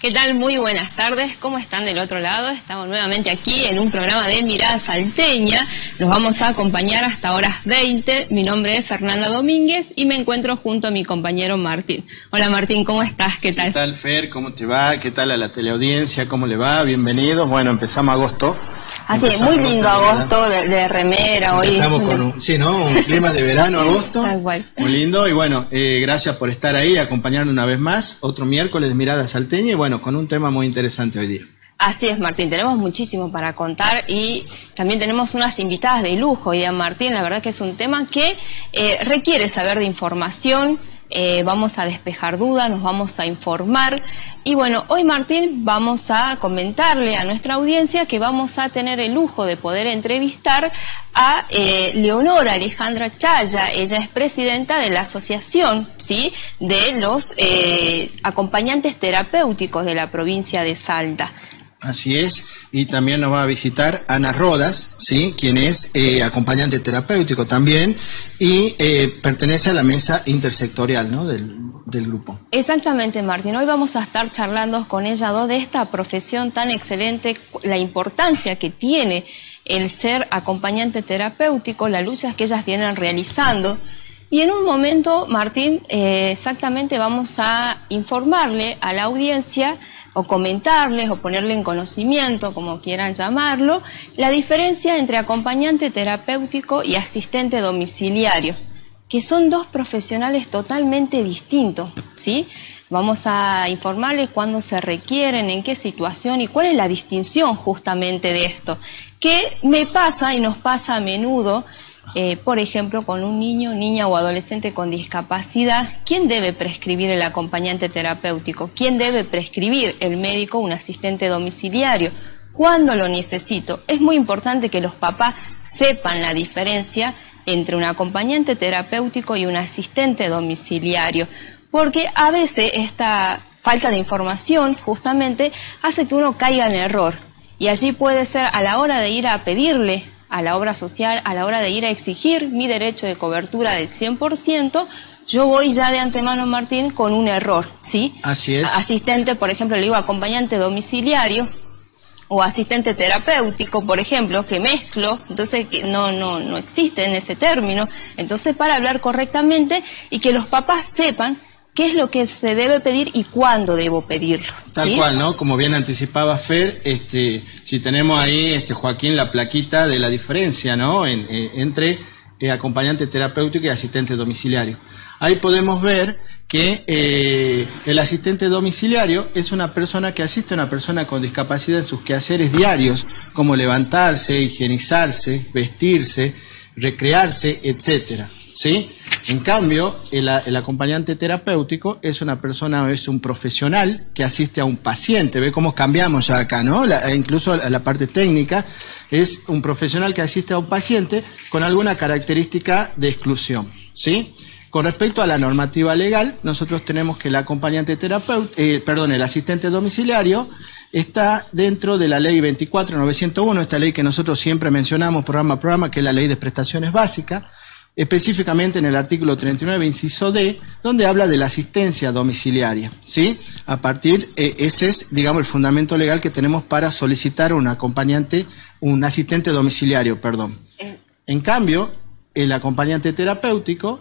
¿Qué tal? Muy buenas tardes. ¿Cómo están del otro lado? Estamos nuevamente aquí en un programa de Mirada Salteña. Nos vamos a acompañar hasta horas 20. Mi nombre es Fernanda Domínguez y me encuentro junto a mi compañero Martín. Hola Martín, ¿cómo estás? ¿Qué tal? ¿Qué tal, Fer? ¿Cómo te va? ¿Qué tal a la teleaudiencia? ¿Cómo le va? Bienvenidos. Bueno, empezamos agosto. Así es, muy lindo agosto de remera hoy. Empezamos con un clima de verano, agosto. Tal cual. Muy lindo y bueno, gracias por estar ahí, acompañarnos una vez más, otro miércoles de Mirada Salteña y bueno, con un tema muy interesante hoy día. Así es, Martín, tenemos muchísimo para contar y también tenemos unas invitadas de lujo hoy día, Martín. La verdad que es un tema que requiere saber de información. Vamos a despejar dudas, nos vamos a informar y bueno, hoy Martín vamos a comentarle a nuestra audiencia que vamos a tener el lujo de poder entrevistar a Leonora Alejandra Chaya. Ella es presidenta de la asociación, ¿sí?, de los acompañantes terapéuticos de la provincia de Salta. Así es, y también nos va a visitar Ana Rodas, ¿sí?, quien es acompañante terapéutico también y pertenece a la mesa intersectorial, ¿no?, del grupo. Exactamente, Martín. Hoy vamos a estar charlando con ella dos de esta profesión tan excelente, la importancia que tiene el ser acompañante terapéutico, las luchas que ellas vienen realizando. Y en un momento, Martín, exactamente vamos a informarle a la audiencia o comentarles o ponerle en conocimiento, como quieran llamarlo, la diferencia entre acompañante terapéutico y asistente domiciliario, que son dos profesionales totalmente distintos, ¿sí? Vamos a informarles cuándo se requieren, en qué situación y cuál es la distinción justamente de esto, que me pasa y nos pasa a menudo. Por ejemplo, con un niño, niña o adolescente con discapacidad, ¿quién debe prescribir el acompañante terapéutico? ¿Quién debe prescribir el médico, un asistente domiciliario? ¿Cuándo lo necesito? Es muy importante que los papás sepan la diferencia entre un acompañante terapéutico y un asistente domiciliario, porque a veces esta falta de información justamente hace que uno caiga en error, y allí puede ser a la hora de ir a pedirle a la obra social, a la hora de ir a exigir mi derecho de cobertura del 100%, yo voy ya de antemano, Martín, con un error, ¿sí? Así es. Asistente, por ejemplo, le digo acompañante domiciliario o asistente terapéutico, por ejemplo, que mezclo, entonces que no existe en ese término. Entonces, para hablar correctamente y que los papás sepan qué es lo que se debe pedir y cuándo debo pedirlo, ¿sí? Tal cual, ¿no? Como bien anticipaba Fer, si tenemos ahí, Joaquín, la plaquita de la diferencia, ¿no?, entre acompañante terapéutico y asistente domiciliario. Ahí podemos ver que el asistente domiciliario es una persona que asiste a una persona con discapacidad en sus quehaceres diarios, como levantarse, higienizarse, vestirse, recrearse, etcétera, ¿sí? En cambio, el acompañante terapéutico es una persona, es un profesional que asiste a un paciente. Ve cómo cambiamos ya acá, ¿no? Incluso la parte técnica, es un profesional que asiste a un paciente con alguna característica de exclusión, ¿sí? Con respecto a la normativa legal, nosotros tenemos que el acompañante el asistente domiciliario está dentro de la ley 24.901, esta ley que nosotros siempre mencionamos programa a programa, que es la ley de prestaciones básicas, específicamente en el artículo 39, inciso D, donde habla de la asistencia domiciliaria, ¿sí? A partir, ese es, digamos, el fundamento legal que tenemos para solicitar un asistente domiciliario, perdón. En cambio, el acompañante terapéutico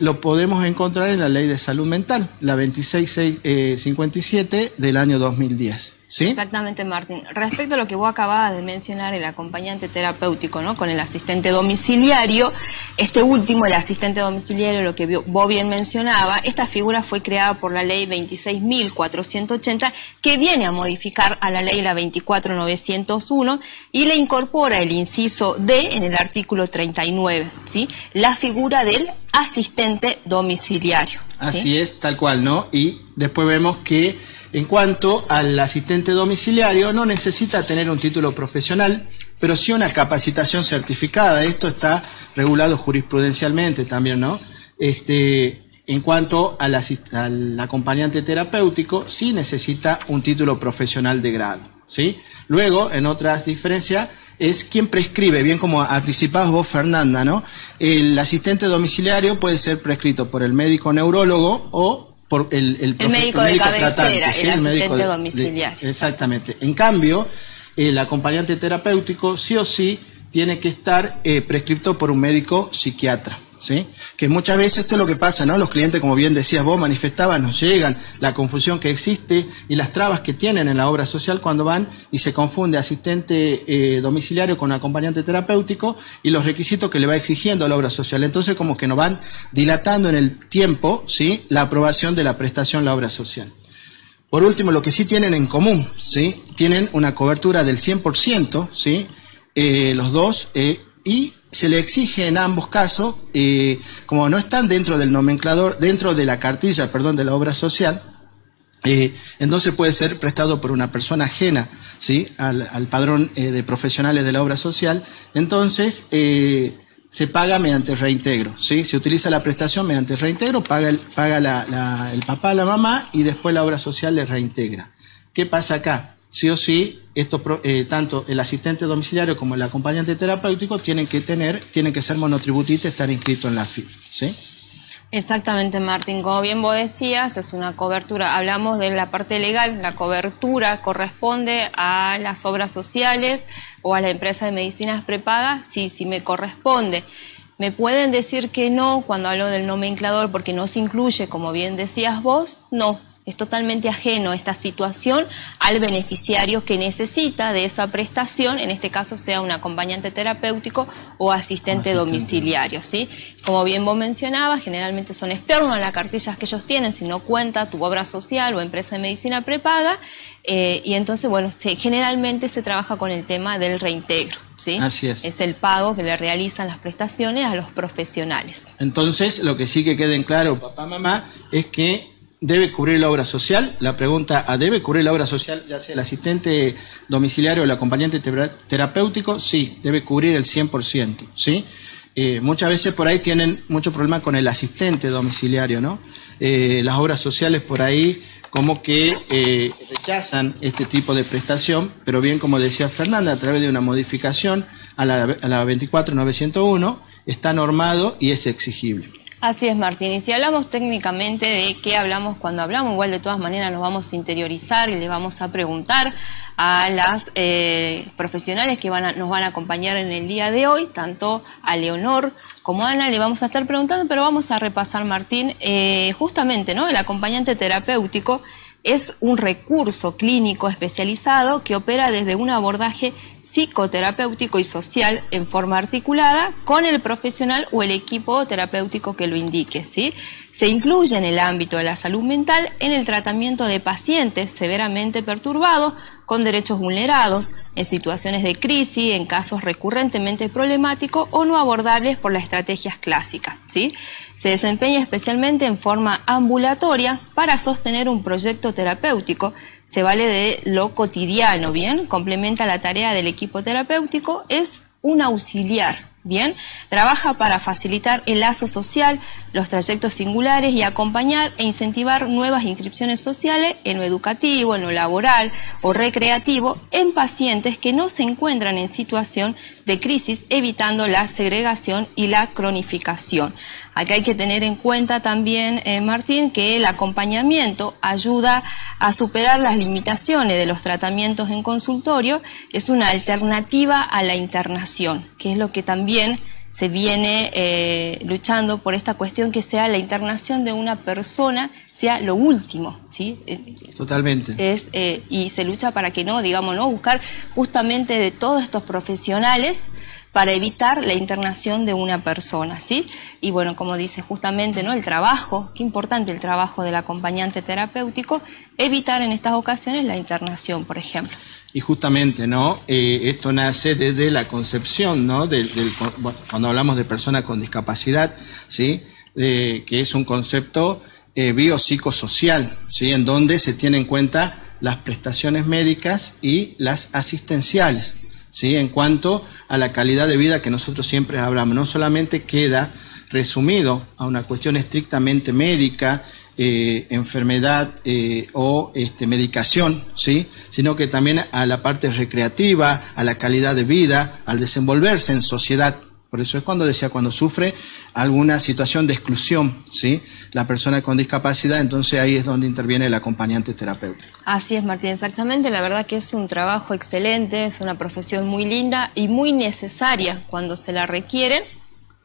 lo podemos encontrar en la Ley de Salud Mental, la 2657 del año 2010. ¿Sí? Exactamente, Martín. Respecto a lo que vos acababas de mencionar, el acompañante terapéutico, ¿no?, con el asistente domiciliario, este último, el asistente domiciliario, lo que vos bien mencionaba, esta figura fue creada por la ley 26.480, que viene a modificar a la ley la 24.901 y le incorpora el inciso D en el artículo 39, ¿sí?, la figura del asistente domiciliario, ¿sí? Así es, tal cual, ¿no? Y después vemos que en cuanto al asistente domiciliario, no necesita tener un título profesional, pero sí una capacitación certificada. Esto está regulado jurisprudencialmente también, ¿no? En cuanto al acompañante terapéutico, sí necesita un título profesional de grado, ¿sí? Luego, en otras diferencias, es quien prescribe, bien como anticipabas vos, Fernanda, ¿no? El asistente domiciliario puede ser prescrito por el médico neurólogo o por el médico de cabecera, tratante, ¿sí? el asistente domiciliario. Exactamente. En cambio, el acompañante terapéutico sí o sí tiene que estar prescripto por un médico psiquiatra, ¿sí? Que muchas veces esto es lo que pasa, ¿no? Los clientes, como bien decías vos, manifestaban, nos llegan la confusión que existe y las trabas que tienen en la obra social cuando van y se confunde asistente domiciliario con acompañante terapéutico y los requisitos que le va exigiendo la obra social. Entonces, como que nos van dilatando en el tiempo, ¿sí? La aprobación de la prestación la obra social. Por último, lo que sí tienen en común, ¿sí? Tienen una cobertura del 100%, ¿sí? Los dos, y se le exige en ambos casos, como no están dentro del nomenclador, dentro de la cartilla, perdón, de la obra social, entonces puede ser prestado por una persona ajena, ¿sí? al padrón de profesionales de la obra social. Entonces se paga mediante reintegro, ¿sí? Se utiliza la prestación mediante reintegro, paga el papá, la mamá, y después la obra social le reintegra. ¿Qué pasa acá? Sí o sí, tanto el asistente domiciliario como el acompañante terapéutico tienen que ser monotributistas, estar inscritos en la AFIP, ¿sí? Exactamente, Martín. Como bien vos decías, es una cobertura. Hablamos de la parte legal. La cobertura corresponde a las obras sociales o a la empresa de medicinas prepagas. Sí me corresponde. Me pueden decir que no cuando hablo del nomenclador porque no se incluye, como bien decías vos. No. Es totalmente ajeno esta situación al beneficiario que necesita de esa prestación, en este caso sea un acompañante terapéutico o asistente domiciliario, ¿sí? Como bien vos mencionabas, generalmente son externos a las cartillas que ellos tienen, si no cuenta tu obra social o empresa de medicina prepaga, y entonces, bueno, generalmente se trabaja con el tema del reintegro, ¿sí? Así es. Es el pago que le realizan las prestaciones a los profesionales. Entonces, lo que sí que quede en claro, papá, mamá, es que ¿debe cubrir la obra social? La pregunta, ¿debe cubrir la obra social ya sea el asistente domiciliario o el acompañante terapéutico? Sí, debe cubrir el 100%, ¿sí? Muchas veces por ahí tienen mucho problema con el asistente domiciliario, ¿no? Las obras sociales por ahí como que rechazan este tipo de prestación, pero bien como decía Fernanda, a través de una modificación a la 24901 está normado y es exigible. Así es, Martín. Y si hablamos técnicamente de qué hablamos cuando hablamos, igual de todas maneras nos vamos a interiorizar y le vamos a preguntar a las profesionales que nos van a acompañar en el día de hoy, tanto a Leonor como a Ana, le vamos a estar preguntando, pero vamos a repasar, Martín, justamente, ¿no? El acompañante terapéutico es un recurso clínico especializado que opera desde un abordaje psicoterapéutico y social en forma articulada con el profesional o el equipo terapéutico que lo indique, ¿sí? Se incluye en el ámbito de la salud mental en el tratamiento de pacientes severamente perturbados, con derechos vulnerados, en situaciones de crisis, en casos recurrentemente problemáticos o no abordables por las estrategias clásicas, ¿sí? Se desempeña especialmente en forma ambulatoria para sostener un proyecto terapéutico. Se vale de lo cotidiano, ¿bien? Complementa la tarea del equipo terapéutico, es un auxiliar, ¿bien? Trabaja para facilitar el lazo social, los trayectos singulares y acompañar e incentivar nuevas inscripciones sociales en lo educativo, en lo laboral o recreativo en pacientes que no se encuentran en situación de crisis, evitando la segregación y la cronificación. Acá hay que tener en cuenta también, Martín, que el acompañamiento ayuda a superar las limitaciones de los tratamientos en consultorio, es una alternativa a la internación, que es lo que también se viene luchando por esta cuestión, que sea la internación de una persona, sea lo último, ¿sí? Totalmente. Y se lucha para que no, digamos, no buscar justamente de todos estos profesionales para evitar la internación de una persona, ¿sí? Y bueno, como dice justamente, ¿no? El trabajo, qué importante el trabajo del acompañante terapéutico, evitar en estas ocasiones la internación, por ejemplo. Y justamente, ¿no? Esto nace desde la concepción, ¿no? Cuando hablamos de personas con discapacidad, ¿sí? Que es un concepto biopsicosocial, ¿sí? En donde se tienen en cuenta las prestaciones médicas y las asistenciales, ¿sí? En cuanto a la calidad de vida que nosotros siempre hablamos, no solamente queda resumido a una cuestión estrictamente médica, enfermedad o medicación, ¿sí? Sino que también a la parte recreativa, a la calidad de vida, al desenvolverse en sociedad, Por eso es cuando decía, cuando sufre alguna situación de exclusión, ¿sí? La persona con discapacidad, entonces ahí es donde interviene el acompañante terapéutico. Así es, Martín, exactamente. La verdad que es un trabajo excelente, es una profesión muy linda y muy necesaria cuando se la requiere.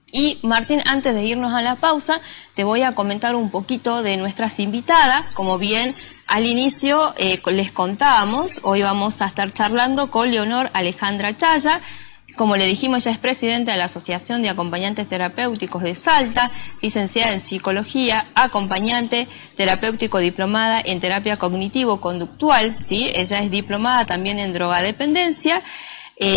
Y Martín, antes de irnos a la pausa, te voy a comentar un poquito de nuestras invitadas. Como bien al inicio les contábamos, hoy vamos a estar charlando con Leonor Alejandra Chaya. Como le dijimos, ella es presidenta de la Asociación de Acompañantes Terapéuticos de Salta, licenciada en Psicología, acompañante terapéutico diplomada en terapia cognitivo-conductual, ¿sí? Ella es diplomada también en drogadependencia,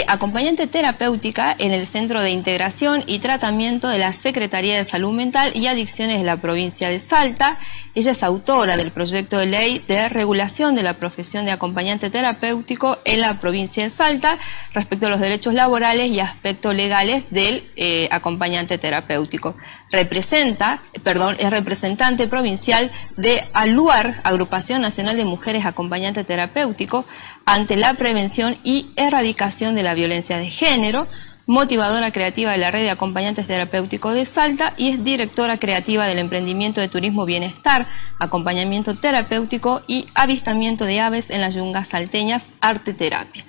acompañante terapéutica en el Centro de Integración y Tratamiento de la Secretaría de Salud Mental y Adicciones de la provincia de Salta. Ella es autora del proyecto de ley de regulación de la profesión de acompañante terapéutico en la provincia de Salta respecto a los derechos laborales y aspectos legales del acompañante terapéutico. Es representante provincial de ALUAR, Agrupación Nacional de Mujeres Acompañantes Terapéuticos, ante la prevención y erradicación de la violencia de género, motivadora creativa de la Red de Acompañantes Terapéuticos de Salta y es directora creativa del emprendimiento de turismo bienestar, acompañamiento terapéutico y avistamiento de aves en las yungas salteñas, Arte Terapia.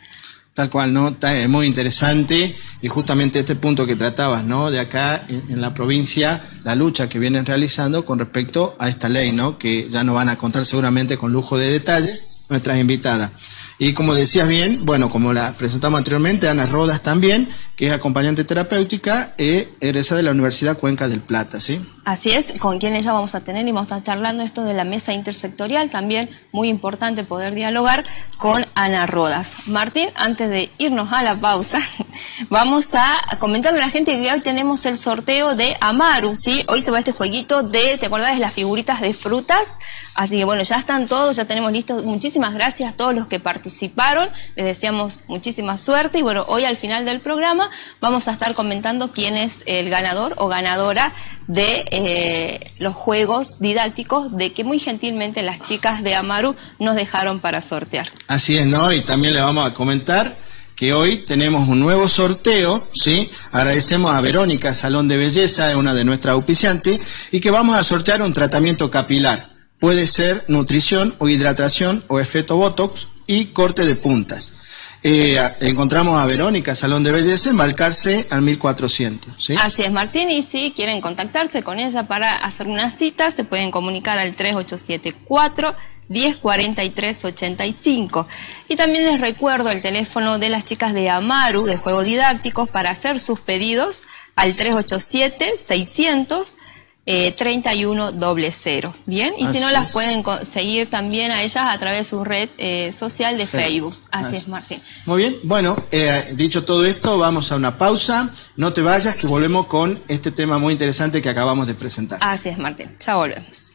Tal cual, ¿no? Es muy interesante y justamente este punto que tratabas, ¿no? De acá en la provincia, la lucha que vienen realizando con respecto a esta ley, ¿no? Que ya nos van a contar seguramente con lujo de detalles nuestras invitadas. Y como decías bien, bueno, como la presentamos anteriormente, Ana Rodas también, que es acompañante terapéutica, egresada de la Universidad Cuenca del Plata, ¿sí? Así es, con quien ella vamos a tener y vamos a estar charlando esto de la mesa intersectorial, también muy importante poder dialogar con Ana Rodas. Martín, antes de irnos a la pausa, vamos a comentarle a la gente que hoy tenemos el sorteo de Amaru, ¿sí? Hoy se va este jueguito de, ¿te acordás de las figuritas de frutas? Así que bueno, ya están todos, ya tenemos listos. Muchísimas gracias a todos los que participaron, les deseamos muchísima suerte y bueno, hoy al final del programa vamos a estar comentando quién es el ganador o ganadora de los juegos didácticos de que muy gentilmente las chicas de Amaru nos dejaron para sortear. Así es, ¿no? Y también le vamos a comentar que hoy tenemos un nuevo sorteo, ¿sí? Agradecemos a Verónica Salón de Belleza, una de nuestras auspiciantes, y que vamos a sortear un tratamiento capilar. Puede ser nutrición o hidratación o efecto Botox y corte de puntas. Encontramos a Verónica Salón de Belleza en Balcarce al 1400, ¿sí? Así es, Martín, y si quieren contactarse con ella para hacer una cita, se pueden comunicar al 3874 1043 85. Y también les recuerdo el teléfono de las chicas de Amaru, de Juegos Didácticos, para hacer sus pedidos al 387 600 3100. Bien, y si no, las pueden seguir también a ellas a través de su red social de Facebook. Así es, Martín. Muy bien, bueno, dicho todo esto, vamos a una pausa. No te vayas, que volvemos con este tema muy interesante que acabamos de presentar. Así es, Martín. Ya volvemos.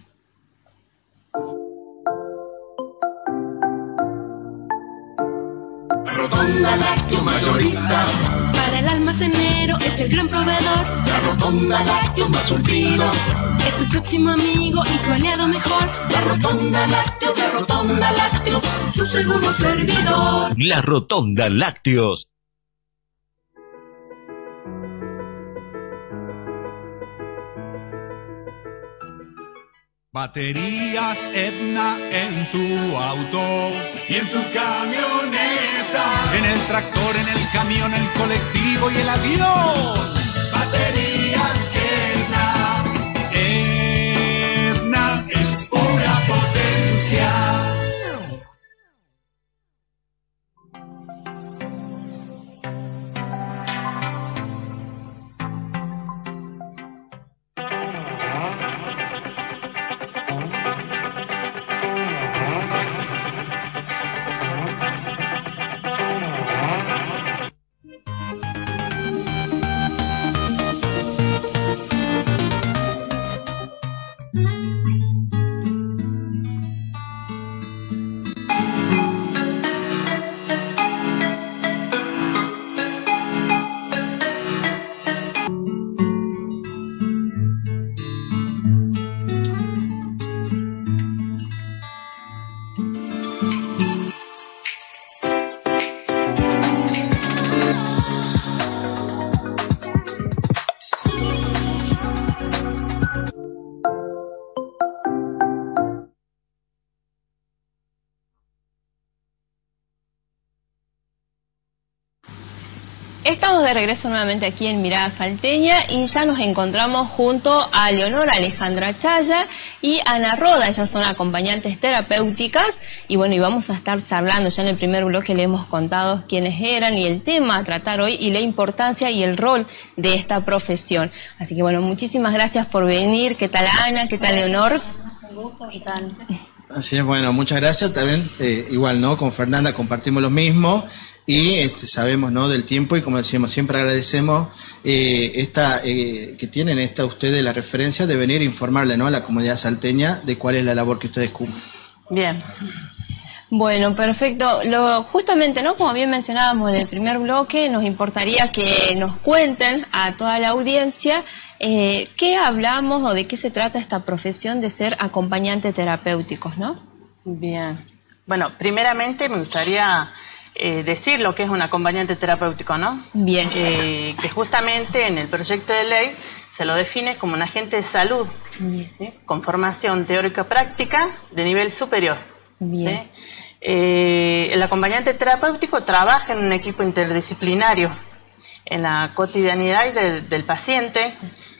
Rotonda Lácteos Mayorista. Para el almacenero es el gran proveedor. La Rotonda Lácteos más surtido. Es tu próximo amigo y tu aliado mejor. La Rotonda Lácteos, de Rotonda Lácteos, su seguro servidor. La Rotonda Lácteos. Baterías Edna en tu auto y en tu camioneta, en el tractor, en el camión, el colectivo y el avión. Baterías Edna. Edna es pura potencia. Estamos de regreso nuevamente aquí en Mirada Salteña y ya nos encontramos junto a Leonora Alejandra Chaya y Ana Roda. Ellas son acompañantes terapéuticas y bueno, y vamos a estar charlando. Ya en el primer bloque le hemos contado quiénes eran y el tema a tratar hoy y la importancia y el rol de esta profesión. Así que bueno, muchísimas gracias por venir. ¿Qué tal Ana? ¿Qué tal Leonor? Un gusto, ¿qué tal? Así es, bueno, muchas gracias. También, igual, ¿no? Con Fernanda compartimos lo mismo. Y sabemos, ¿no?, del tiempo y como decimos, siempre agradecemos que tienen ustedes la referencia de venir a informarle, ¿no?, a la comunidad salteña de cuál es la labor que ustedes cumplen. Bien. Bueno, perfecto. Justamente, ¿no?, como bien mencionábamos en el primer bloque, nos importaría que nos cuenten a toda la audiencia qué hablamos o de qué se trata esta profesión de ser acompañantes terapéuticos, ¿no? Bien. Bueno, primeramente me gustaría decir lo que es un acompañante terapéutico, ¿no? Bien. Que justamente en el proyecto de ley se lo define como un agente de salud, Bien. ¿sí?, con formación teórico-práctica de nivel superior. Bien. ¿Sí? El acompañante terapéutico trabaja en un equipo interdisciplinario en la cotidianidad del paciente.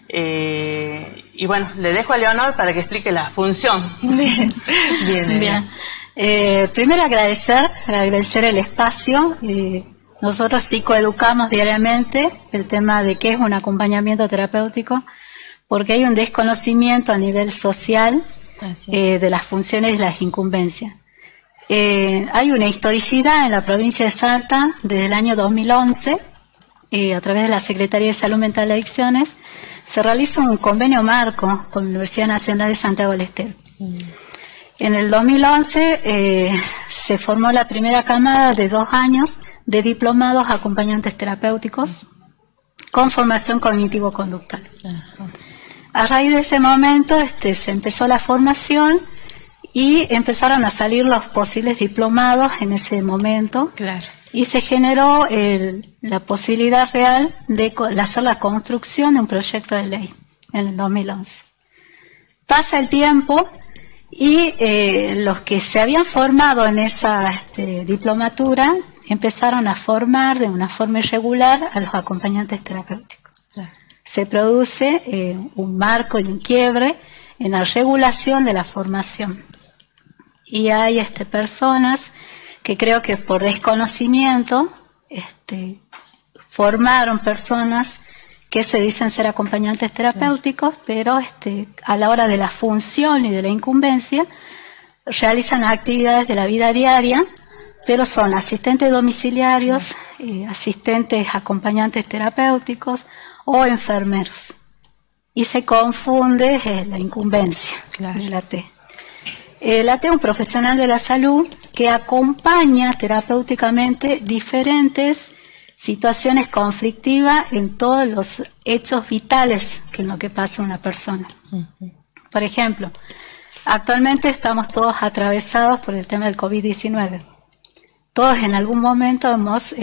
Y bueno, le dejo a Leonor para que explique la función. Bien. Bien. Bien. Primero agradecer el espacio. Nosotros psicoeducamos diariamente el tema de qué es un acompañamiento terapéutico, porque hay un desconocimiento a nivel social de las funciones y las incumbencias. Hay una historicidad en la provincia de Salta desde el año 2011, a través de la Secretaría de Salud Mental y Adicciones, se realiza un convenio marco con la Universidad Nacional de Santiago del Estero. En el 2011 se formó la primera camada de 2 años de diplomados acompañantes terapéuticos con formación cognitivo-conductual. A raíz de ese momento se empezó la formación y empezaron a salir los posibles diplomados en ese momento. Claro. Y se generó la posibilidad real de hacer la construcción de un proyecto de ley en el 2011. Pasa el tiempo y los que se habían formado en esa diplomatura empezaron a formar de una forma irregular a los acompañantes terapéuticos. Claro. Se produce un marco y un quiebre en la regulación de la formación. Y hay personas que creo que por desconocimiento formaron personas que se dicen ser acompañantes terapéuticos, pero a la hora de la función y de la incumbencia realizan actividades de la vida diaria, pero son asistentes domiciliarios, asistentes acompañantes terapéuticos o enfermeros. Y se confunde la incumbencia del AT. El AT es un profesional de la salud que acompaña terapéuticamente diferentes situaciones conflictivas en todos los hechos vitales que en lo que pasa una persona. Por ejemplo, actualmente estamos todos atravesados por el tema del COVID-19. Todos en algún momento hemos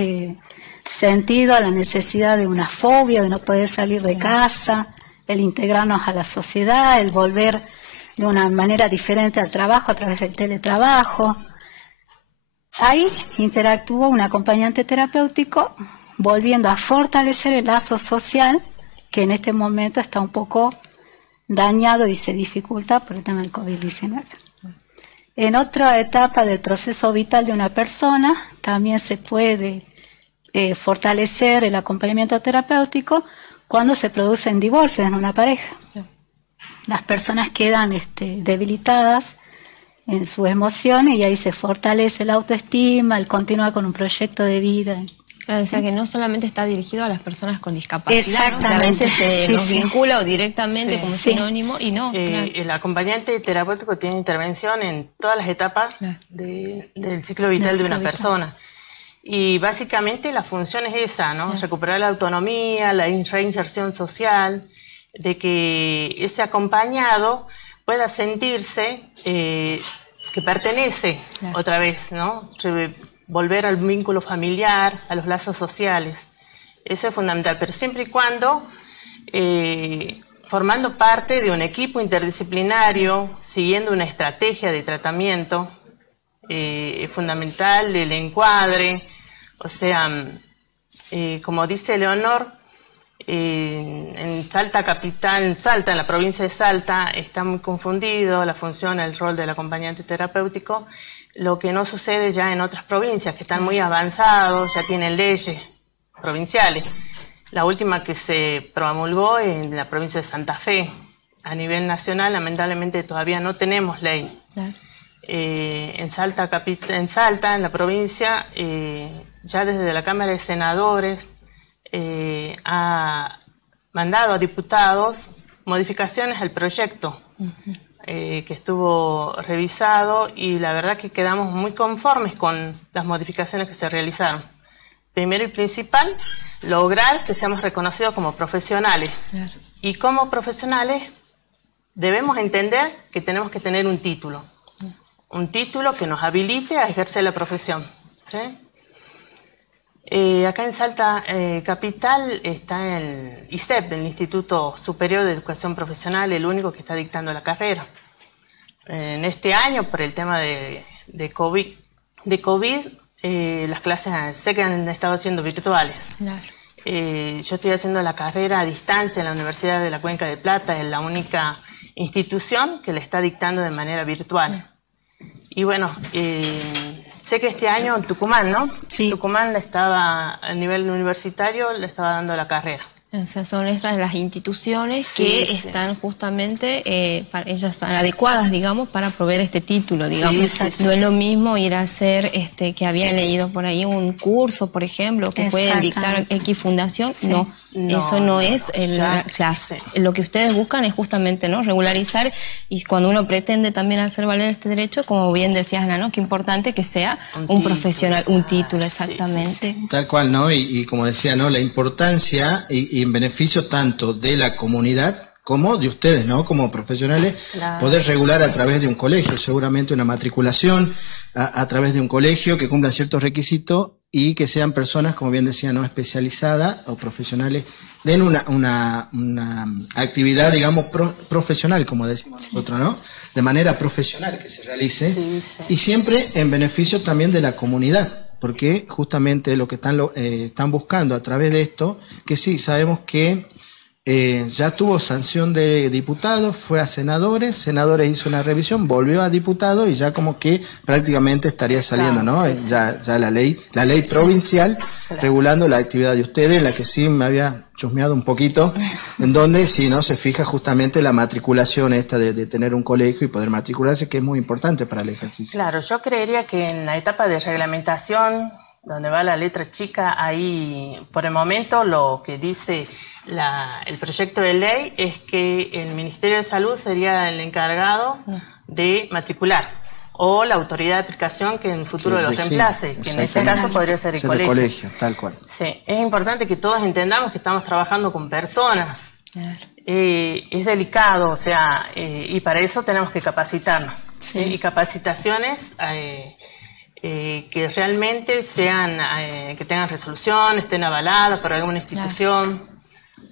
sentido la necesidad de una fobia, de no poder salir de casa, el integrarnos a la sociedad, el volver de una manera diferente al trabajo a través del teletrabajo. Ahí interactúa un acompañante terapéutico volviendo a fortalecer el lazo social que en este momento está un poco dañado y se dificulta por el tema del COVID-19. En otra etapa del proceso vital de una persona también se puede fortalecer el acompañamiento terapéutico cuando se producen divorcios en una pareja. Las personas quedan debilitadas en sus emociones y ahí se fortalece la autoestima, el continuar con un proyecto de vida. Claro, o sea que no solamente está dirigido a las personas con discapacidad, ¿no? Que a Exactamente. veces nos vincula o directamente como sinónimo y no. Claro. El acompañante terapéutico tiene intervención en todas las etapas del ciclo vital de una persona. Y básicamente la función es esa, ¿no? Recuperar la autonomía, la reinserción social, de que ese acompañado pueda sentirse que pertenece otra vez, ¿no? Volver al vínculo familiar, a los lazos sociales. Eso es fundamental, pero siempre y cuando formando parte de un equipo interdisciplinario, siguiendo una estrategia de tratamiento, es fundamental el encuadre, o sea, como dice Leonor, en Salta capital, en la provincia de Salta, está muy confundido la función, el rol del acompañante terapéutico, lo que no sucede ya en otras provincias, que están muy avanzados, ya tienen leyes provinciales. La última que se promulgó en la provincia de Santa Fe. A nivel nacional, lamentablemente, todavía no tenemos ley. Claro. En Salta, en la provincia, ya desde la Cámara de Senadores ha mandado a diputados modificaciones al proyecto que estuvo revisado, y la verdad que quedamos muy conformes con las modificaciones que se realizaron. Primero y principal, lograr que seamos reconocidos como profesionales. Claro. Y como profesionales debemos entender que tenemos que tener un título. Un título que nos habilite a ejercer la profesión. ¿Sí? Acá en Salta Capital está el ISEP, el Instituto Superior de Educación Profesional, el único que está dictando la carrera. En este año, por el tema de COVID, las clases sé que han estado siendo virtuales. Claro. Yo estoy haciendo la carrera a distancia en la Universidad de la Cuenca de Plata, es la única institución que la está dictando de manera virtual. Claro. Y bueno, sé que este año en Tucumán, ¿no? Sí. Tucumán a nivel universitario le estaba dando la carrera. Esas son las instituciones que están justamente, ellas están adecuadas, digamos, para proveer este título, digamos. No es lo mismo ir a hacer, que había leído por ahí un curso, por ejemplo, que pueden dictar X fundación. No, eso no es la clase. Lo que ustedes buscan es justamente, ¿no?, regularizar, y cuando uno pretende también hacer valer este derecho, como bien decías, Ana, ¿no?, qué importante que sea un profesional, un título, exactamente. Tal cual, ¿no? Y como decía, ¿no?, la importancia y en beneficio tanto de la comunidad como de ustedes, ¿no?, como profesionales, claro, poder regular a través de un colegio, seguramente una matriculación a través de un colegio que cumpla ciertos requisitos y que sean personas, como bien decía, no especializadas o profesionales, den una actividad, digamos, profesional, como decimos nosotros, ¿no?, de manera profesional que se realice, y siempre en beneficio también de la comunidad. Porque justamente lo que están buscando a través de esto, que sí, sabemos que ya tuvo sanción de diputados, fue a senadores hizo una revisión, volvió a diputados y ya como que prácticamente estaría saliendo, ¿no? Ya la ley provincial regulando la actividad de ustedes, la que sí me había chusmeado un poquito, en donde si no se fija justamente la matriculación esta de tener un colegio y poder matricularse, que es muy importante para el ejercicio. Claro, yo creería que en la etapa de reglamentación, donde va la letra chica, ahí por el momento lo que dice el proyecto de ley es que el Ministerio de Salud sería el encargado de matricular, o la autoridad de aplicación que en el futuro los reemplace, que en este caso podría ser el colegio. Tal cual. Sí, es importante que todos entendamos que estamos trabajando con personas. Claro. Es delicado, o sea, y para eso tenemos que capacitarnos. Sí. Y capacitaciones que realmente sean, que tengan resolución, estén avaladas por alguna institución. Claro.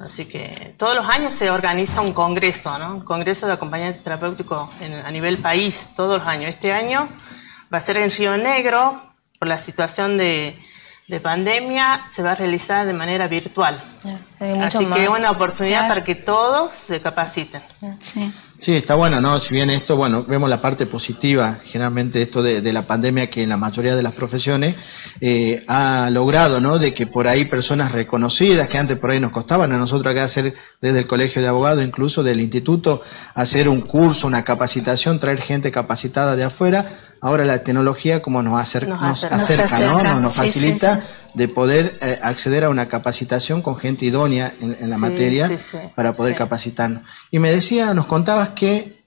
Así que todos los años se organiza un congreso, ¿no? Un congreso de acompañantes terapéuticos a nivel país, todos los años. Este año va a ser en Río Negro, por la situación de pandemia, se va a realizar de manera virtual. Así que es una oportunidad para que todos se capaciten. Sí, está bueno, ¿no? Si bien esto, bueno, vemos la parte positiva, generalmente esto de la pandemia, que en la mayoría de las profesiones ha logrado, ¿no?, de que por ahí personas reconocidas, que antes por ahí nos costaban a nosotros acá hacer, desde el colegio de abogados, incluso del instituto, hacer un curso, una capacitación, traer gente capacitada de afuera. Ahora la tecnología como nos acerca, ¿no? Nos facilita de poder acceder a una capacitación con gente idónea en la materia para poder capacitarnos. Y me decía, nos contabas que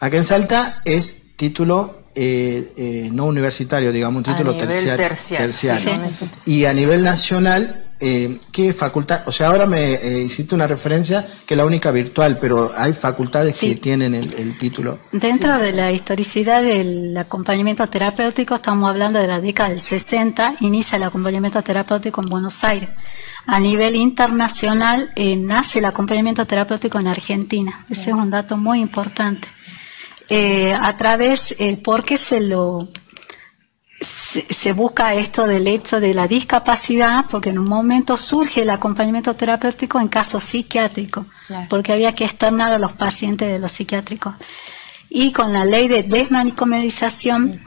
acá en Salta es título no universitario, digamos, un título terciario. Y a nivel nacional, ¿qué facultad? O sea, ahora me hiciste una referencia que es la única virtual, pero hay facultades que tienen el título. Dentro de la historicidad del acompañamiento terapéutico, estamos hablando de la década del 60, inicia el acompañamiento terapéutico en Buenos Aires. A nivel internacional, nace el acompañamiento terapéutico en Argentina. Ese es un dato muy importante. A través, ¿por qué se se busca esto del hecho de la discapacidad, porque en un momento surge el acompañamiento terapéutico en casos psiquiátricos, claro, porque había que externar a los pacientes de los psiquiátricos. Y con la ley de desmanicomedización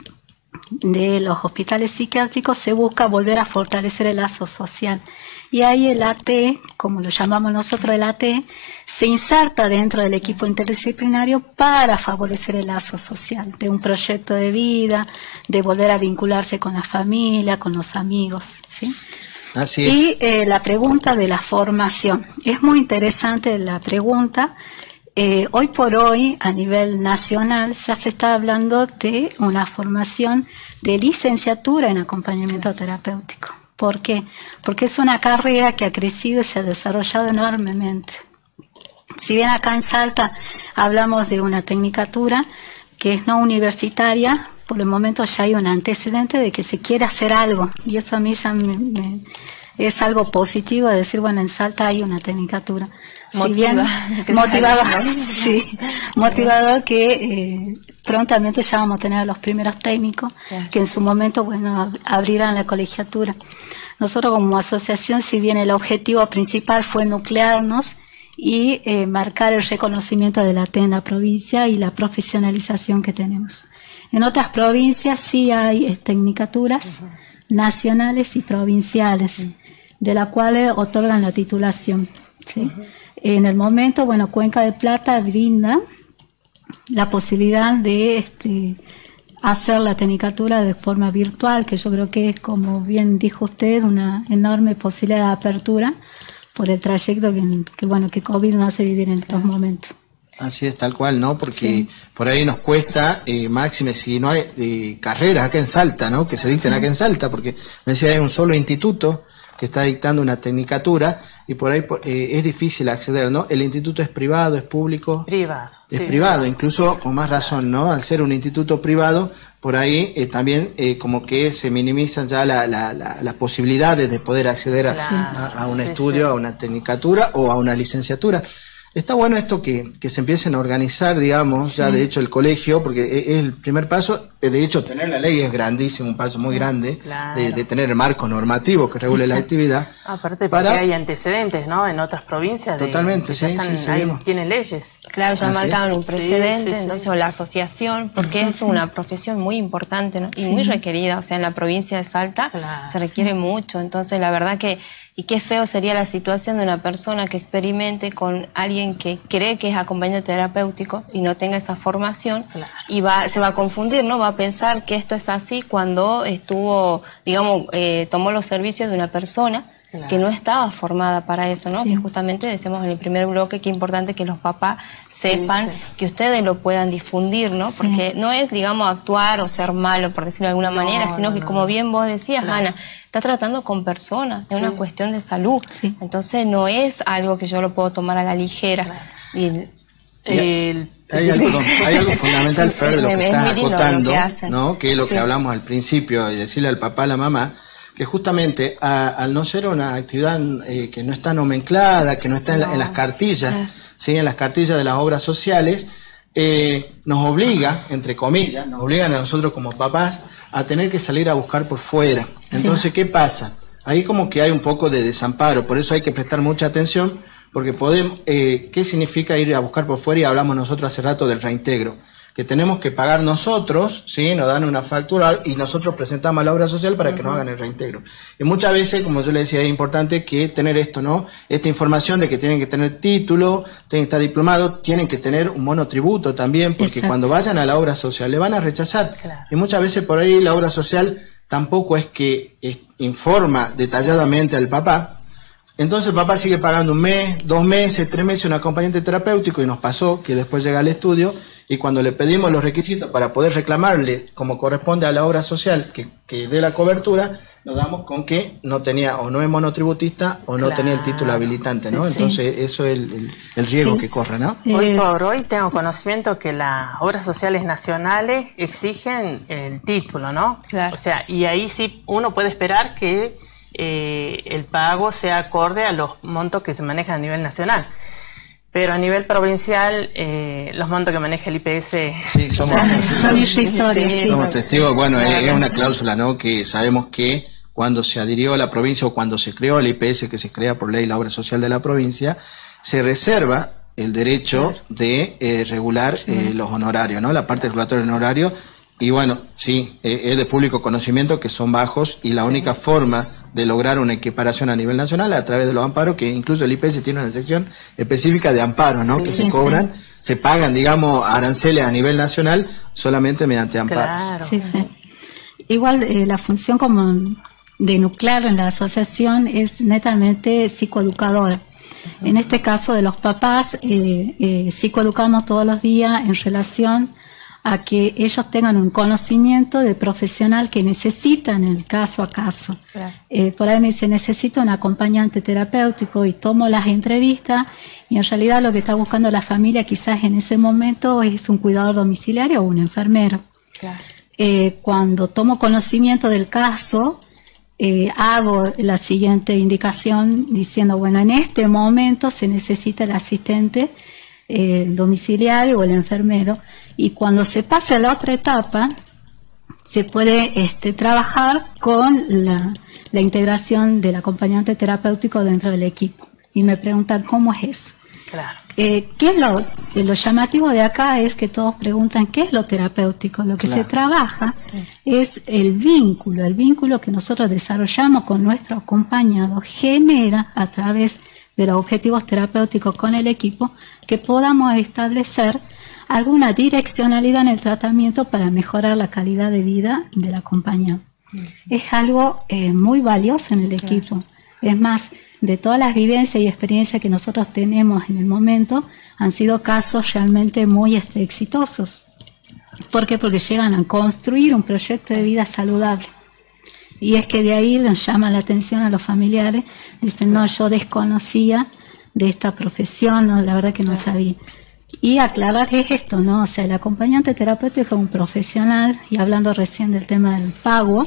de los hospitales psiquiátricos se busca volver a fortalecer el lazo social. Y ahí el AT, como lo llamamos nosotros el AT, se inserta dentro del equipo interdisciplinario para favorecer el lazo social, de un proyecto de vida, de volver a vincularse con la familia, con los amigos, ¿sí? Así es. Y la pregunta de la formación. Es muy interesante la pregunta. Hoy por hoy, a nivel nacional, ya se está hablando de una formación de licenciatura en acompañamiento terapéutico. ¿Por qué? Porque es una carrera que ha crecido y se ha desarrollado enormemente. Si bien acá en Salta hablamos de una tecnicatura que es no universitaria, por el momento ya hay un antecedente de que se quiere hacer algo. Y eso a mí ya es algo positivo, de decir, bueno, en Salta hay una tecnicatura. Motivador que prontamente ya vamos a tener a los primeros técnicos, claro, que en su momento, bueno, abrirán la colegiatura. Nosotros como asociación, si bien el objetivo principal fue nuclearnos y marcar el reconocimiento de la AT en la provincia y la profesionalización que tenemos. En otras provincias sí hay tecnicaturas nacionales y provinciales, de las cuales otorgan la titulación, ¿sí? En el momento, bueno, Cuenca de Plata brinda la posibilidad de hacer la tecnicatura de forma virtual, que yo creo que es, como bien dijo usted, una enorme posibilidad de apertura por el trayecto que COVID nos hace vivir en estos momentos. Así es, tal cual, ¿no? Porque por ahí nos cuesta, máxime, si no hay carreras acá en Salta, ¿no? Que se dicten acá en Salta, porque me decía, hay un solo instituto que está dictando una tecnicatura y por ahí es difícil acceder, ¿no? El instituto es privado, es público. Privado. Es privado, incluso con más razón, ¿no? Al ser un instituto privado, por ahí también como que se minimizan ya las posibilidades de poder acceder a un estudio, a una tecnicatura o a una licenciatura. Está bueno esto que se empiecen a organizar, digamos, ya de hecho el colegio, porque es el primer paso. De hecho, tener la ley es grandísimo, un paso muy grande, claro, de tener el marco normativo que regule la actividad. Aparte porque hay antecedentes, ¿no? En otras provincias. Totalmente, sí, tienen leyes. Claro, ya marcaron un precedente, entonces, o la asociación, porque es una profesión muy importante, ¿no? Y muy requerida, o sea, en la provincia de Salta se requiere mucho, entonces la verdad que, y qué feo sería la situación de una persona que experimente con alguien que cree que es acompañante terapéutico y no tenga esa formación, y se va a confundir, ¿no? Va a pensar que esto es así cuando estuvo, digamos, tomó los servicios de una persona que no estaba formada para eso, ¿no? Que justamente decíamos en el primer bloque que es importante que los papás sepan, que ustedes lo puedan difundir, ¿no? Porque no es, digamos, actuar o ser malo, por decirlo de alguna manera, sino que como bien vos decías, Ana, está tratando con personas, es una cuestión de salud. Entonces no es algo que yo lo puedo tomar a la ligera. Hay algo fundamental, Fer, de lo que estás acotando, ¿no? Que es lo que hablamos al principio, y decirle al papá, a la mamá, que justamente al no ser una actividad que no está nomenclada, que no está en las cartillas, ¿sí? En las cartillas de las obras sociales, nos obliga, entre comillas, nos obligan a nosotros como papás a tener que salir a buscar por fuera. Entonces, ¿qué pasa? Ahí como que hay un poco de desamparo, por eso hay que prestar mucha atención, porque podemos, ¿qué significa ir a buscar por fuera? Y hablamos nosotros hace rato del reintegro, que tenemos que pagar nosotros, ¿sí? Nos dan una factura y nosotros presentamos a la obra social para que nos hagan el reintegro. Y muchas veces, como yo le decía, es importante que tener esto, ¿no? Esta información de que tienen que tener título, tienen que estar diplomados, tienen que tener un monotributo también, porque cuando vayan a la obra social le van a rechazar. Y muchas veces por ahí la obra social tampoco es que informa detalladamente al papá. Entonces el papá sigue pagando 1 mes, 2 meses, 3 meses un acompañante terapéutico, y nos pasó que después llega al estudio y cuando le pedimos los requisitos para poder reclamarle como corresponde a la obra social que dé la cobertura, nos damos con que no tenía o no es monotributista o no tenía el título habilitante, ¿no? Entonces eso es el riesgo que corre, ¿no? Hoy por hoy tengo conocimiento que las obras sociales nacionales exigen el título, ¿no? O sea, y ahí sí uno puede esperar que el pago sea acorde a los montos que se manejan a nivel nacional. pero a nivel provincial los montos que maneja el IPS sí, son irrisorios. Sí. Somos testigos, bueno, es una cláusula, ¿no? Que sabemos que cuando se adhirió a la provincia o cuando se creó el IPS, que se crea por ley la obra social de la provincia, se reserva el derecho de regular los honorarios, ¿no? La parte regulatoria del honorario. Y bueno, sí, es de público conocimiento que son bajos y la única forma de lograr una equiparación a nivel nacional a través de los amparos, que incluso el IPS tiene una sección específica de amparos, ¿no? Que se cobran, se pagan, digamos, aranceles a nivel nacional solamente mediante amparos. Claro. Sí, sí. Igual la función como de nuclear en la asociación es netamente psicoeducadora. En este caso de los papás, psicoeducamos todos los días en relación a que ellos tengan un conocimiento de profesional que necesitan en el caso a caso. Claro. Por ahí me dice, necesito un acompañante terapéutico y tomo las entrevistas y en realidad lo que está buscando la familia quizás en ese momento es un cuidador domiciliario o un enfermero. Claro. Cuando tomo conocimiento del caso, hago la siguiente indicación diciendo, bueno, en este momento se necesita el asistente domiciliario o el enfermero, y cuando se pase a la otra etapa se puede trabajar con la integración del acompañante terapéutico dentro del equipo. Y me preguntan, ¿cómo es eso? Claro. ¿Qué es lo llamativo de acá? Es que todos preguntan, ¿qué es lo terapéutico? Lo que se trabaja es el vínculo que nosotros desarrollamos con nuestro acompañado, genera a través de los objetivos terapéuticos con el equipo, que podamos establecer alguna direccionalidad en el tratamiento para mejorar la calidad de vida del acompañado. Es algo muy valioso en el equipo. Es más, de todas las vivencias y experiencias que nosotros tenemos en el momento, han sido casos realmente muy exitosos. ¿Por qué? Porque llegan a construir un proyecto de vida saludable. Y es que de ahí les llama la atención a los familiares, dicen, no, yo desconocía de esta profesión, no, la verdad que no sabía. Y aclarar que es esto, ¿no? O sea, el acompañante terapéutico es un profesional, y hablando recién del tema del pago,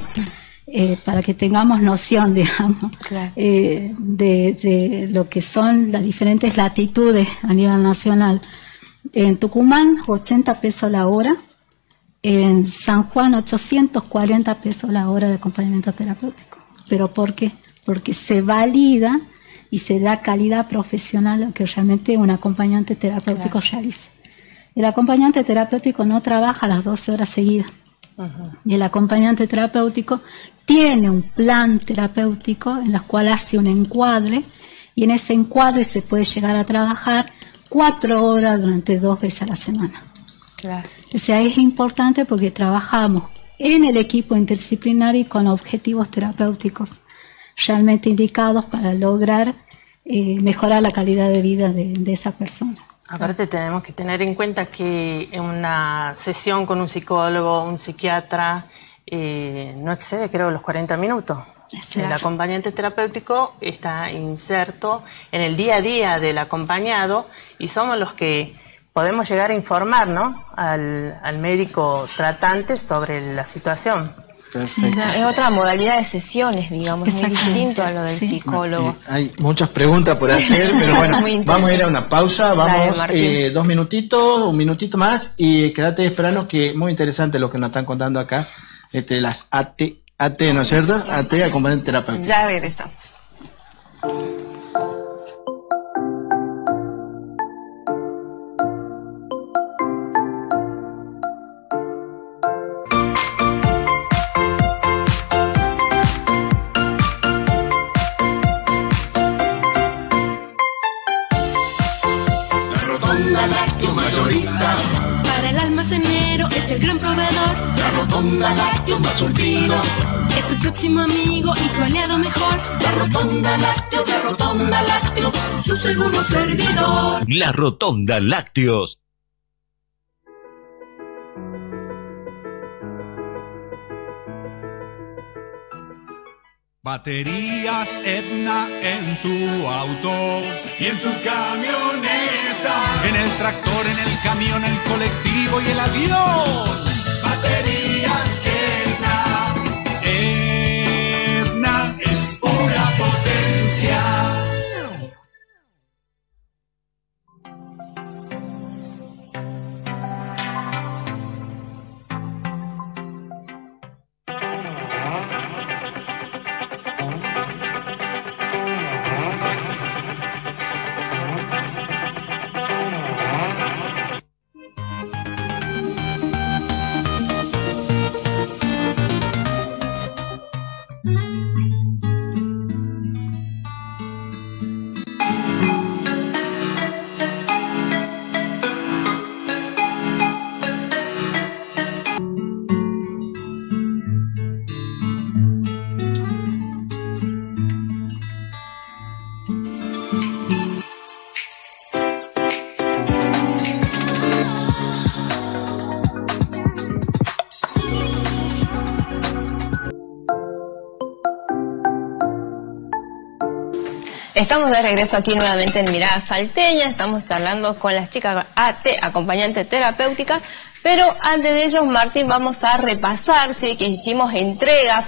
para que tengamos noción, digamos, de lo que son las diferentes latitudes a nivel nacional. En Tucumán, 80 pesos la hora. En San Juan, 840 pesos la hora de acompañamiento terapéutico. ¿Pero por qué? Porque se valida y se da calidad profesional a que realmente un acompañante terapéutico realice. El acompañante terapéutico no trabaja las 12 horas seguidas. Y el acompañante terapéutico tiene un plan terapéutico en el cual hace un encuadre, y en ese encuadre se puede llegar a trabajar 4 horas durante 2 veces a la semana. Claro. O sea, es importante porque trabajamos en el equipo interdisciplinario con objetivos terapéuticos realmente indicados para lograr mejorar la calidad de vida de esa persona. Aparte tenemos que tener en cuenta que en una sesión con un psicólogo, un psiquiatra, no excede, creo, los 40 minutos. Claro. El acompañante terapéutico está inserto en el día a día del acompañado y somos los que podemos llegar a informar, ¿no?, al médico tratante sobre la situación. Perfecto. Es otra modalidad de sesiones, digamos, muy distinto a lo del psicólogo. Hay muchas preguntas por hacer, pero bueno, vamos a ir a una pausa, vamos 2 minutitos, un minutito más, y quédate esperando, que es muy interesante lo que nos están contando acá, las AT, ¿no es cierto? AT, acompañante terapéutico. Ya regresamos. Mayorista. Para el almacenero es el gran proveedor. La Rotonda Lácteos más surtido. Es el próximo amigo y tu aliado mejor. La Rotonda Lácteos, su seguro servidor. La Rotonda Lácteos. Baterías Edna en tu auto y en tu camioneta, en el tractor, en el camión, el colectivo y el avión. Baterías Edna. Edna es pura potencia. Estamos de regreso aquí nuevamente en Mirada Salteña, estamos charlando con las chicas AT, acompañante terapéutica, pero antes de ello, Martín, vamos a repasar, sí, que hicimos entrega,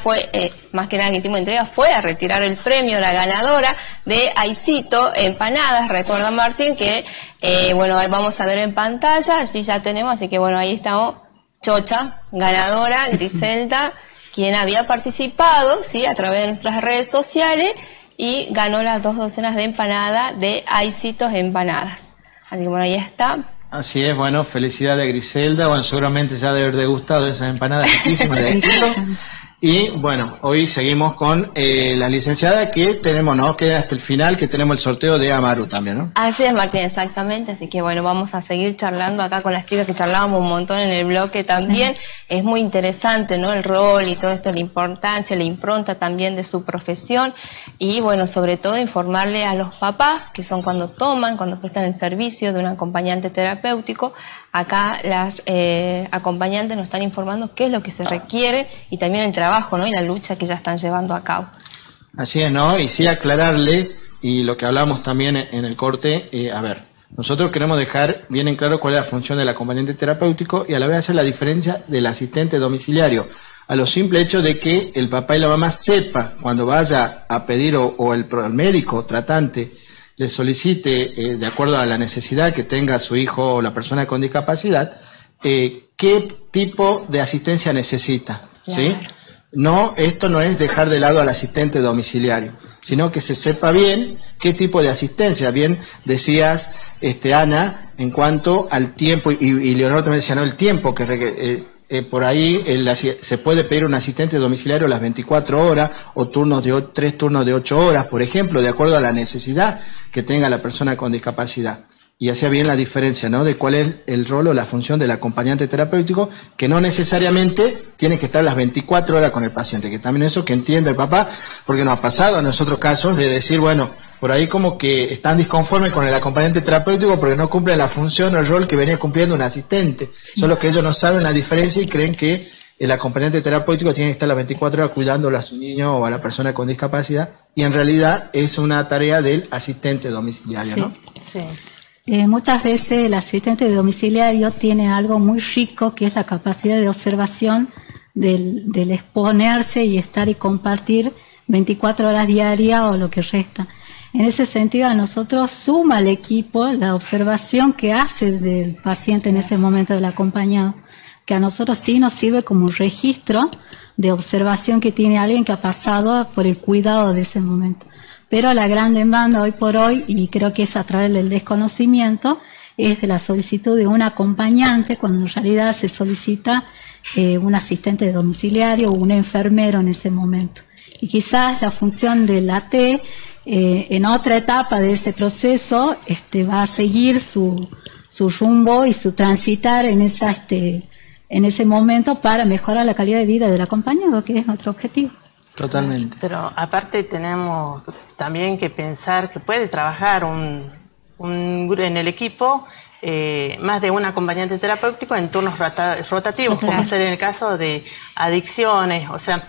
más que nada que hicimos entrega, fue a retirar el premio, la ganadora de Aisito Empanadas. Recuerda, Martín, que, bueno, ahí vamos a ver en pantalla, allí ya tenemos, así que bueno, ahí estamos, Chocha, ganadora, Griselda, quien había participado, sí, a través de nuestras redes sociales, y ganó las 2 docenas de empanadas de Aisitos Empanadas. Así que bueno, ahí está. Así es, bueno, felicidades a Griselda. Bueno, seguramente ya debe haber degustado esas empanadas riquísimas de Aisito. Y bueno, hoy seguimos con la licenciada que tenemos, ¿no? Que hasta el final, que tenemos el sorteo de Amaru también, ¿no? Así es, Martín, exactamente. Así que bueno, vamos a seguir charlando acá con las chicas que charlábamos un montón en el bloque también. Es muy interesante, ¿no? El rol y todo esto, la importancia, la impronta también de su profesión. Y bueno, sobre todo informarle a los papás, que son cuando prestan el servicio de un acompañante terapéutico. Acá las acompañantes nos están informando qué es lo que se requiere y también el trabajo, ¿no? Y la lucha que ya están llevando a cabo. Así es, ¿no? Y sí aclararle, y lo que hablamos también en el corte, a ver, nosotros queremos dejar bien en claro cuál es la función del acompañante terapéutico y a la vez hacer la diferencia del asistente domiciliario. A lo simple hecho de que el papá y la mamá sepa cuando vaya a pedir o el médico tratante le solicite, de acuerdo a la necesidad que tenga su hijo o la persona con discapacidad, qué tipo de asistencia necesita, claro. ¿Sí? No, esto no es dejar de lado al asistente domiciliario, sino que se sepa bien qué tipo de asistencia. Bien decías, Ana, en cuanto al tiempo, y Leonor también decía, no, el tiempo que por ahí se puede pedir un asistente domiciliario a las 24 horas o 3 turnos de 8 horas, por ejemplo, de acuerdo a la necesidad que tenga la persona con discapacidad. Y hacía bien la diferencia, ¿no? De cuál es el rol o la función del acompañante terapéutico, que no necesariamente tiene que estar las 24 horas con el paciente, que también eso que entiende el papá, porque nos ha pasado en nosotros casos de decir, bueno, por ahí como que están disconformes con el acompañante terapéutico porque no cumple la función o el rol que venía cumpliendo un asistente. Sí. Solo que ellos no saben la diferencia y creen que el acompañante terapéutico tiene que estar las 24 horas cuidándolo a su niño o a la persona con discapacidad, y en realidad es una tarea del asistente domiciliario, sí. ¿No? Sí. Muchas veces el asistente domiciliario tiene algo muy rico, que es la capacidad de observación del exponerse y estar y compartir 24 horas diarias o lo que resta. En ese sentido, a nosotros suma al equipo la observación que hace del paciente en ese momento del acompañado, que a nosotros sí nos sirve como un registro de observación que tiene alguien que ha pasado por el cuidado de ese momento. Pero la gran demanda hoy por hoy, y creo que es a través del desconocimiento, es de la solicitud de un acompañante, cuando en realidad se solicita un asistente domiciliario o un enfermero en ese momento. Y quizás la función del AT en otra etapa de ese proceso va a seguir su rumbo y su transitar en ese momento para mejorar la calidad de vida del acompañado, que es nuestro objetivo. Totalmente. Pero aparte tenemos también que pensar que puede trabajar en el equipo más de un acompañante terapéutico en turnos rotativos, como ser en el caso de adicciones. O sea,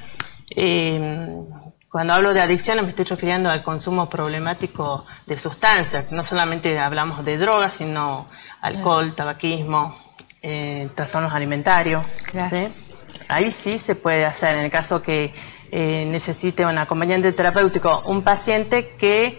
cuando hablo de adicciones me estoy refiriendo al consumo problemático de sustancias. No solamente hablamos de drogas, sino alcohol, tabaquismo, trastornos alimentarios. Claro. ¿Sí? Ahí sí se puede hacer, en el caso que necesite un acompañante terapéutico, un paciente que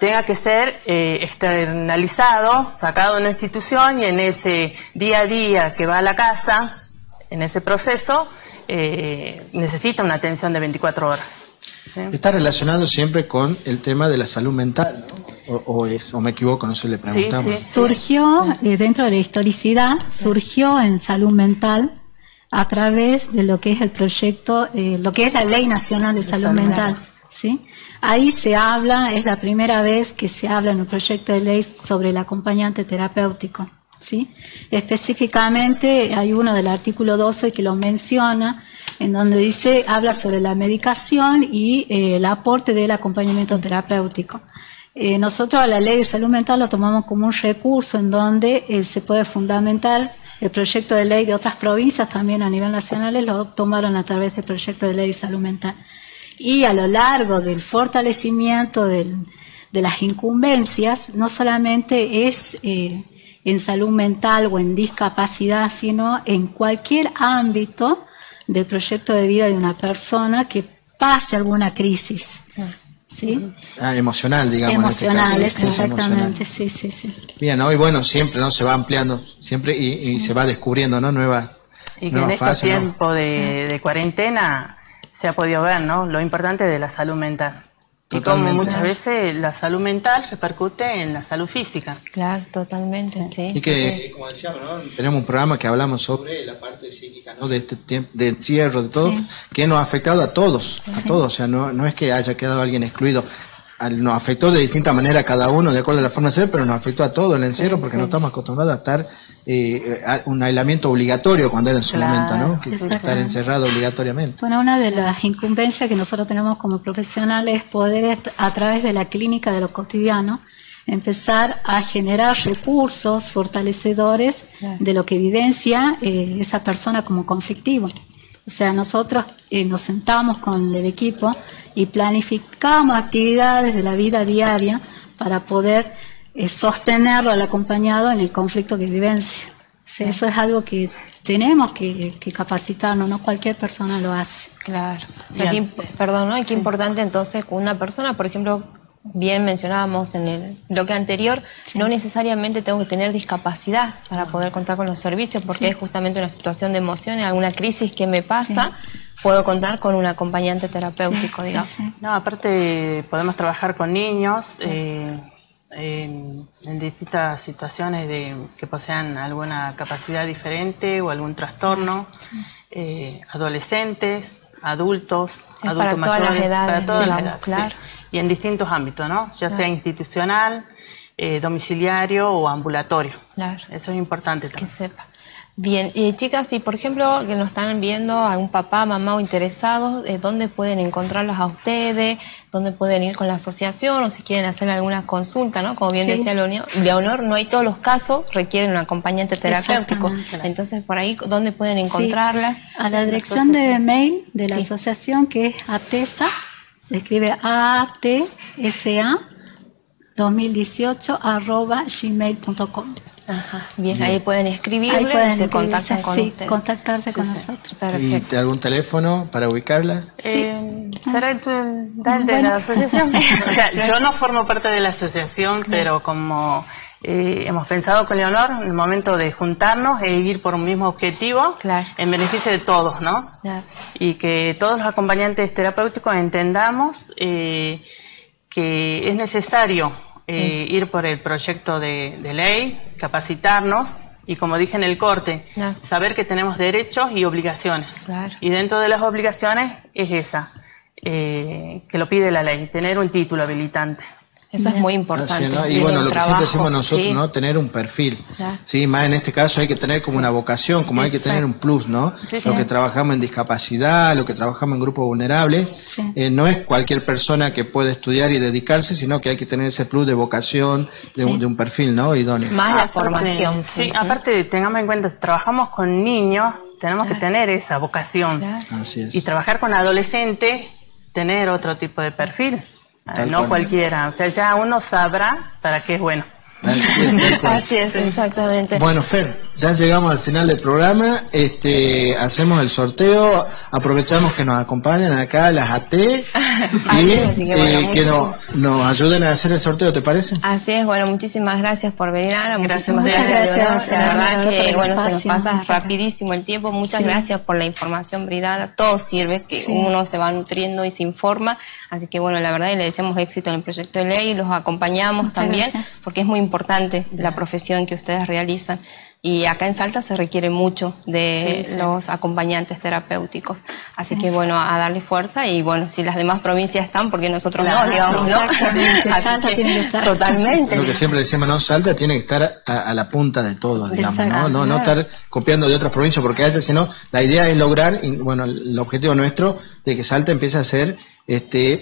tenga que ser externalizado, sacado de una institución, y en ese día a día que va a la casa, en ese proceso, necesita una atención de 24 horas. ¿Sí? Está relacionado siempre con el tema de la salud mental, ¿no? O me equivoco, no sé, le preguntamos. Sí. Surgió dentro de la historicidad, surgió en salud mental a través de lo que es el proyecto, lo que es la Ley Nacional de Salud Mental, ¿sí? Ahí se habla, es la primera vez que se habla en un proyecto de ley sobre el acompañante terapéutico, ¿sí? Específicamente hay uno del artículo 12 que lo menciona, en donde habla sobre la medicación y el aporte del acompañamiento terapéutico. Nosotros a la Ley de Salud Mental lo tomamos como un recurso en donde se puede fundamentar el proyecto de ley de otras provincias, también a nivel nacional lo tomaron a través del proyecto de ley de salud mental. Y a lo largo del fortalecimiento de las incumbencias, no solamente es en salud mental o en discapacidad, sino en cualquier ámbito del proyecto de vida de una persona que pase alguna crisis. ¿Sí? Emocional, digamos. Emocional, en este caso, exactamente, emocional. sí. Bien, ¿no? Y bueno, siempre no se va ampliando, siempre y se va descubriendo, ¿no? Nuevas Y que en estos tiempos de cuarentena se ha podido ver, ¿no? Lo importante de la salud mental. Totalmente. Y como muchas veces la salud mental repercute en la salud física. Claro, totalmente, sí. Y que, como decíamos, ¿no? Tenemos un programa que hablamos sobre la parte psíquica, ¿no? De este tiempo de encierro, de todo, que nos ha afectado a todos, o sea, no es que haya quedado alguien excluido. Nos afectó de distinta manera a cada uno, de acuerdo a la forma de ser, pero nos afectó a todos el encierro, porque no estamos acostumbrados a estar un aislamiento obligatorio cuando era en su momento, ¿no? Que estar encerrado obligatoriamente. Bueno, una de las incumbencias que nosotros tenemos como profesionales es poder, a través de la clínica de lo cotidiano, empezar a generar recursos fortalecedores de lo que vivencia esa persona como conflictivo. O sea, nosotros nos sentamos con el equipo y planificamos actividades de la vida diaria para poder sostenerlo al acompañado en el conflicto que vivencia. O sea, eso es algo que tenemos que capacitarnos, no cualquier persona lo hace. Claro. O sea, perdón, ¿no? Y qué importante entonces que una persona, por ejemplo, bien mencionábamos en el bloque anterior, no necesariamente tengo que tener discapacidad para poder contar con los servicios, porque es justamente una situación de emociones, alguna crisis que me pasa, puedo contar con un acompañante terapéutico, digamos. No, aparte podemos trabajar con niños en distintas situaciones que posean alguna capacidad diferente o algún trastorno, adolescentes, adultos, adultos mayores, todas las edades, para todas las edades, claro. Y en distintos ámbitos, ¿no? Ya sea institucional, domiciliario o ambulatorio. Claro. Eso es importante también. Que sepa. Bien, chicas, si por ejemplo que nos están viendo algún papá, mamá o interesados, ¿dónde pueden encontrarlos a ustedes? ¿Dónde pueden ir con la asociación? O si quieren hacer alguna consulta, ¿no? Como bien decía Leonor, no hay todos los casos, requieren un acompañante terapéutico. Entonces, por ahí, ¿dónde pueden encontrarlas? A la dirección de mail de la asociación, que es ATESA, se escribe ATSA 2018@gmail.com. Ajá. Bien, ahí pueden escribirle y se contactan con ustedes. Contactarse con nosotros. Perfecto. ¿Y algún teléfono para ubicarlas? ¿Será el de la asociación? O sea, yo no formo parte de la asociación, pero como hemos pensado con Leonor, en el momento de juntarnos e ir por un mismo objetivo, en beneficio de todos, ¿no? Y que todos los acompañantes terapéuticos entendamos que es necesario ir por el proyecto de ley, capacitarnos y, como dije en el corte, saber que tenemos derechos y obligaciones. Y dentro de las obligaciones es esa, que lo pide la ley, tener un título habilitante. Eso es muy importante. ¿no? Y bueno, lo que siempre decimos nosotros, ¿no? Tener un perfil. Sí, más en este caso hay que tener como una vocación, como hay que tener un plus, ¿no? Lo que trabajamos en discapacidad, lo que trabajamos en grupos vulnerables, no es cualquier persona que puede estudiar y dedicarse, sino que hay que tener ese plus de vocación, de un perfil, ¿no? Idóneo. Más la formación. Sí, aparte tengamos en cuenta, si trabajamos con niños, tenemos que tener esa vocación. Así es. Y trabajar con adolescentes, tener otro tipo de perfil. No cualquiera, o sea, ya uno sabrá para qué es bueno. Así es, exactamente. Bueno, Fer, ya llegamos al final del programa, hacemos el sorteo, aprovechamos que nos acompañan acá las AT y que nos ayuden a hacer el sorteo, ¿te parece? Así es, bueno, muchísimas gracias por venir, Ana, muchísimas gracias, La verdad que, bueno, se nos pasa rapidísimo el tiempo, muchas gracias por la información brindada, todo sirve, que uno se va nutriendo y se informa, así que, bueno, la verdad, y le deseamos éxito en el proyecto de ley, los acompañamos también, porque es muy importante la profesión que ustedes realizan. Y acá en Salta se requiere mucho de los acompañantes terapéuticos. Así que, bueno, a darle fuerza y, bueno, si las demás provincias están, porque nosotros no, digamos, ¿no? Salta tiene que estar. Totalmente. Lo que siempre decimos, ¿no? Salta tiene que estar a la punta de todo, digamos, ¿no? No estar copiando de otras provincias, porque a veces, sino, la idea es lograr, y, bueno, el objetivo nuestro de que Salta empiece a ser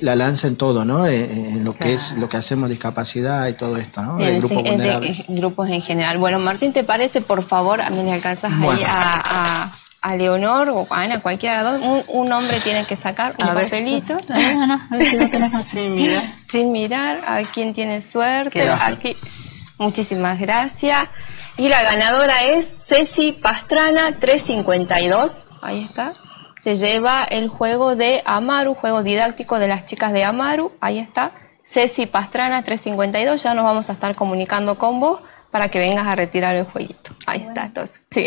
la lanza en todo, ¿no? En lo que es lo que hacemos, discapacidad y todo esto, ¿no? De grupos vulnerables. Grupos en general. Bueno, Martín, ¿te parece, por favor, a mí me alcanzas ahí a a Leonor o a Ana, cualquiera de los dos, un nombre tiene que sacar, un papelito. A ver si lo tenemos. Sin mirar a quién tiene suerte. Aquí. Muchísimas gracias. Y la ganadora es Ceci Pastrana 352. Ahí está. Se lleva el juego de Amaru, juego didáctico de las chicas de Amaru. Ahí está. Ceci Pastrana 352. Ya nos vamos a estar comunicando con vos para que vengas a retirar el jueguito. Ahí está, entonces. Sí.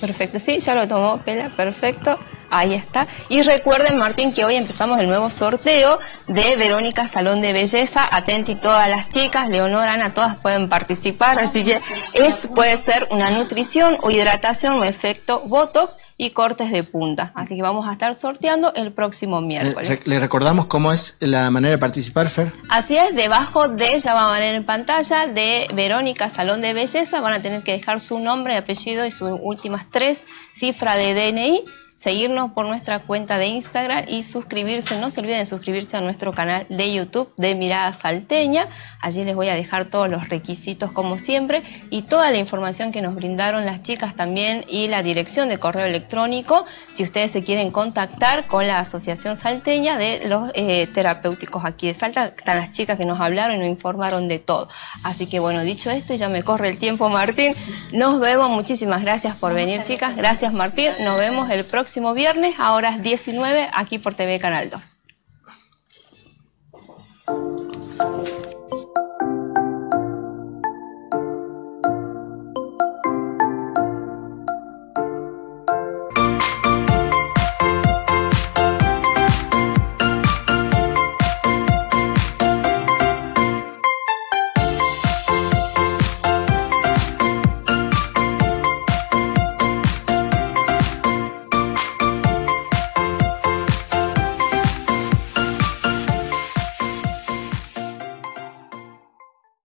Perfecto. Sí, ya lo tomó Pela. Perfecto. Ahí está. Y recuerden, Martín, que hoy empezamos el nuevo sorteo de Verónica Salón de Belleza. Atenti todas las chicas, Leonor, Ana, todas pueden participar. Así que puede ser una nutrición o hidratación o efecto Botox y cortes de punta. Así que vamos a estar sorteando el próximo miércoles. ¿Le recordamos cómo es la manera de participar, Fer? Así es, debajo de, ya van a ver en pantalla, de Verónica Salón de Belleza, van a tener que dejar su nombre, apellido y sus últimas 3 cifras de DNI. Seguirnos por nuestra cuenta de Instagram y suscribirse. No se olviden de suscribirse a nuestro canal de YouTube de Mirada Salteña. Allí les voy a dejar todos los requisitos como siempre y toda la información que nos brindaron las chicas también y la dirección de correo electrónico si ustedes se quieren contactar con la Asociación Salteña de los terapéuticos aquí de Salta. Están las chicas que nos hablaron y nos informaron de todo. Así que bueno, dicho esto, ya me corre el tiempo, Martín. Nos vemos. Muchísimas gracias por venir, chicas. Gracias, Martín. Nos vemos el próximo viernes a horas 19 aquí por TV Canal 2.